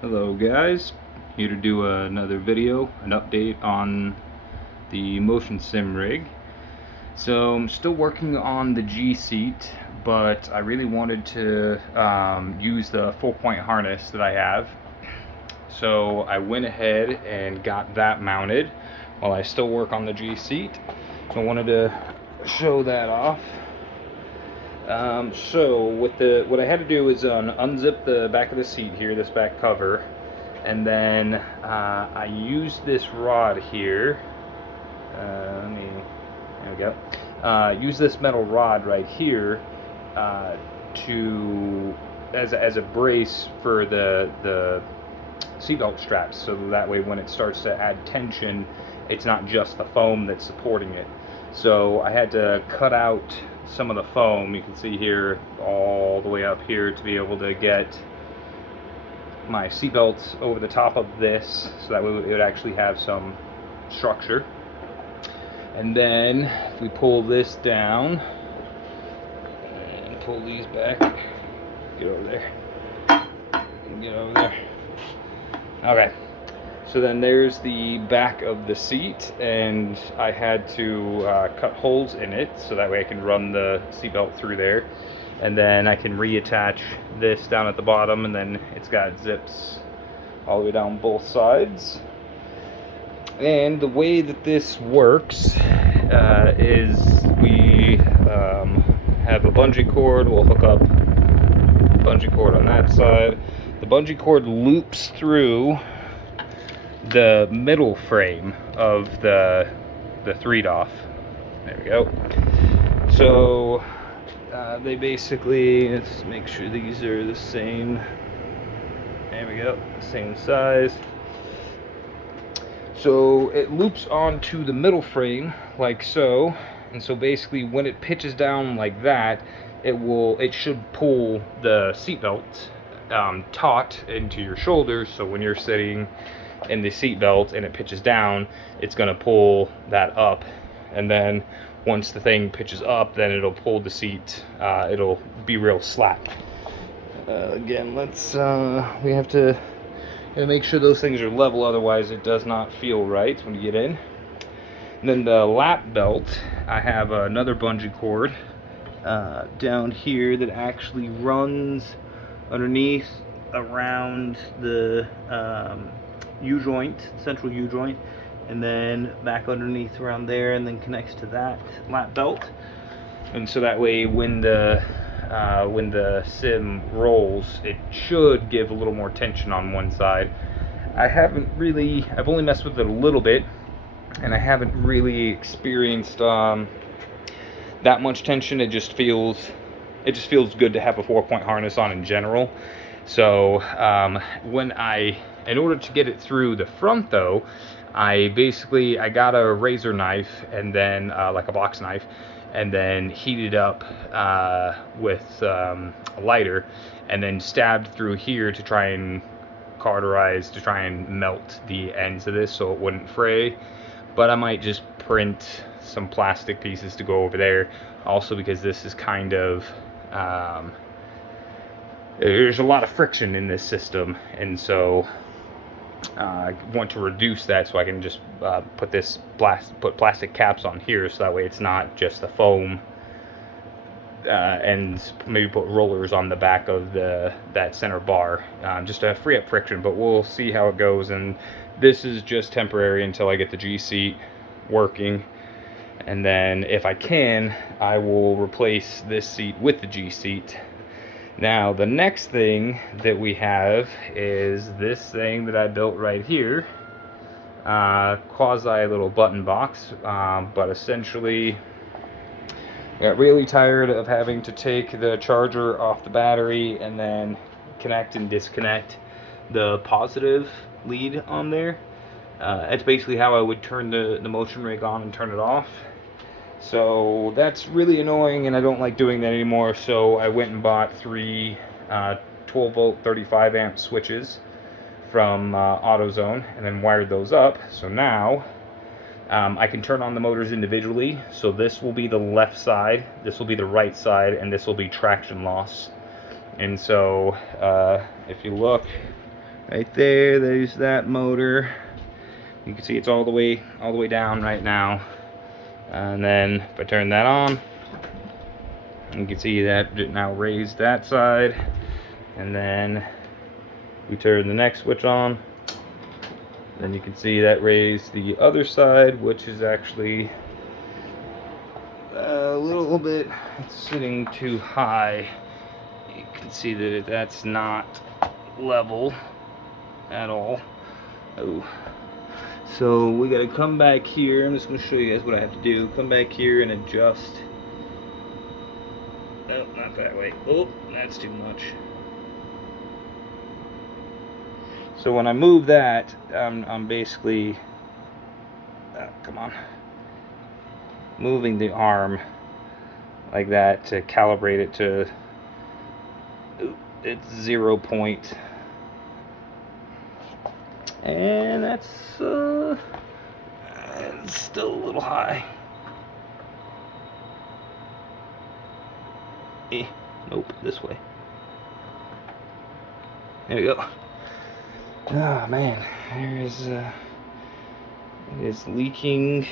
Hello guys, here to do another video, an update on the motion sim rig. So I'm still working on the G seat, but I really wanted to use the 4-point harness that I have. So I went ahead and got that mounted while I still work on the G seat. So I wanted to show that off. So what I had to do is unzip the back of the seat here, this back cover, and then I used this rod here. There we go. Use this metal rod right here to as a brace for the seatbelt straps, so that way when it starts to add tension, it's not just the foam that's supporting it. So I had to cut out some of the foam, you can see here, all the way up here, to be able to get my seatbelt over the top of this, so that way it would actually have some structure. And then if we pull this down and pull these back, get over there, get over there. Okay, so then there's the back of the seat, and I had to cut holes in it so that way I can run the seatbelt through there, and then I can reattach this down at the bottom, and then it's got zips all the way down both sides. And the way that this works is we have a bungee cord. We'll hook up bungee cord on that side. The bungee cord loops through the middle frame of the 3-DOF. There we go. So they basically, let's make sure these are the same. There we go, same size. So it loops onto the middle frame like so, and so basically when it pitches down like that, it should pull the seatbelt taut into your shoulders, so when you're sitting in the seatbelt and it pitches down, it's going to pull that up, and then once the thing pitches up, then it'll pull the seat, it'll be real slack. Again, we have to make sure those things are level, otherwise it does not feel right when you get in. And then the lap belt, I have another bungee cord down here that actually runs underneath around the U-joint, central U-joint, and then back underneath around there, and then connects to that lap belt. And so that way when the sim rolls, it should give a little more tension on one side. I've only messed with it a little bit, and I haven't really experienced that much tension. It just feels good to have a 4-point harness on in general. So in order to get it through the front though, I got a razor knife, and then like a box knife, and then heated up with a lighter, and then stabbed through here to try and cauterize, to try and melt the ends of this so it wouldn't fray. But I might just print some plastic pieces to go over there, also because this is kind of there's a lot of friction in this system, and so I want to reduce that, so I can just put plastic caps on here, so that way it's not just the foam, and maybe put rollers on the back of that center bar, just to free up friction. But we'll see how it goes, and this is just temporary until I get the G seat working, and then if I can, I will replace this seat with the G seat. Now the next thing that we have is this thing that I built right here, quasi little button box, but essentially I got really tired of having to take the charger off the battery and then connect and disconnect the positive lead on there. That's basically how I would turn the motion rig on and turn it off. So that's really annoying, and I don't like doing that anymore. So I went and bought 3 12-volt 35 amp switches from Autozone, and then wired those up. So now I can turn on the motors individually. So this will be the left side, this will be the right side, and this will be traction loss. And so if you look Right there, there's that motor. You can see it's all the way down right now. And then if I turn that on, you can see that it now raised that side. And then we turn the next switch on, then you can see that raised the other side, which is actually a little bit, it's sitting too high. You can see that that's not level at all. Oh, so we got to come back here. I'm just going to show you guys what I have to do. Come back here and adjust. Oh, not that way. Oh, that's too much. So when I move that, I'm basically, come on, moving the arm like that to calibrate it to, it's 0 point. And that's it's still a little high. Nope, this way. There we go. Oh man, there is it is leaking.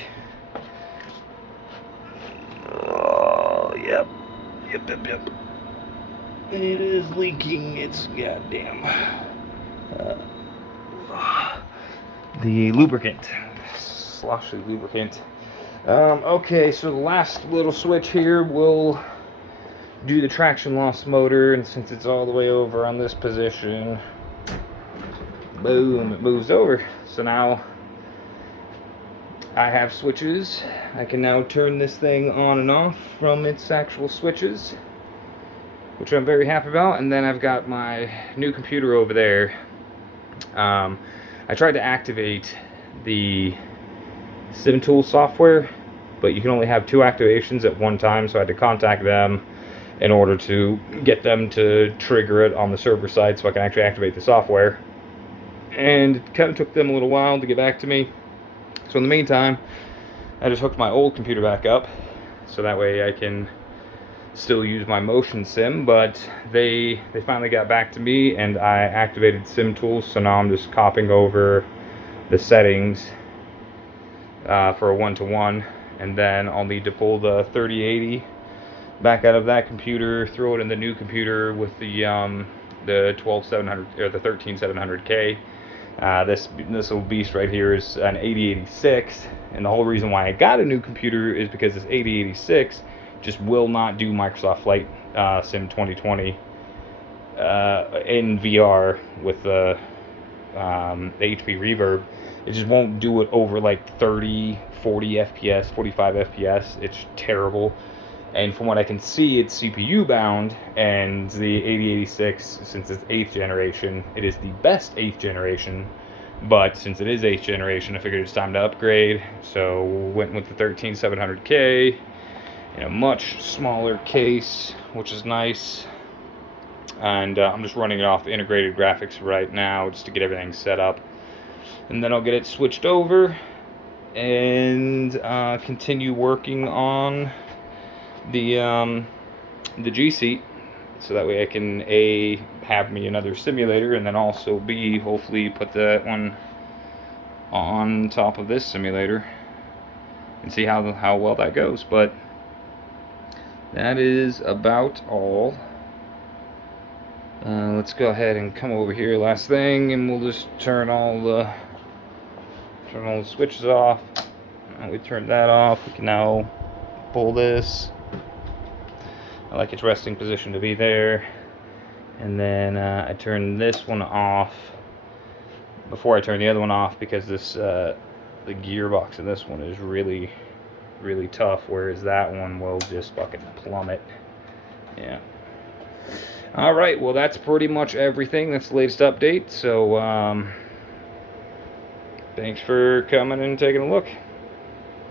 Oh, yep. It is leaking. It's goddamn the lubricant, sloshy lubricant. Okay, so the last little switch here will do the traction loss motor, and since it's all the way over on this position, boom, it moves over. So now I have switches. I can now turn this thing on and off from its actual switches, which I'm very happy about. And then I've got my new computer over there. I tried to activate the SimTool software, but you can only have 2 activations at one time, so I had to contact them in order to get them to trigger it on the server side so I can actually activate the software. And it kind of took them a little while to get back to me. So in the meantime, I just hooked my old computer back up, so that way I can still use my motion sim. But they finally got back to me, and I activated SimTools, so now I'm just copying over the settings for a 1-to-1, and then I'll need to pull the 3080 back out of that computer, throw it in the new computer with the 12700 or the 13700K. This little beast right here is an 8086, and the whole reason why I got a new computer is because this 8086 just will not do Microsoft Flight Sim 2020 in VR with the HP Reverb. It just won't do it over like 30, 40 FPS, 45 FPS. It's terrible. And from what I can see, it's CPU bound, and the 8086, since it's 8th generation, it is the best 8th generation. But since it is 8th generation, I figured it's time to upgrade. So went with the 13700K in a much smaller case, which is nice. And I'm just running it off integrated graphics right now just to get everything set up. And then I'll get it switched over and continue working on the G seat, so that way I can A, have me another simulator, and then also B, hopefully put that one on top of this simulator and see how well that goes. But that is about all. Let's go ahead and come over here, last thing, and we'll just turn all the switches off. And we turn that off. We can now pull this. I like its resting position to be there. And then I turn this one off before I turn the other one off, because this the gearbox in this one is really tough, whereas that one will just fucking plummet. Yeah. Alright, well that's pretty much everything. That's the latest update. So thanks for coming and taking a look.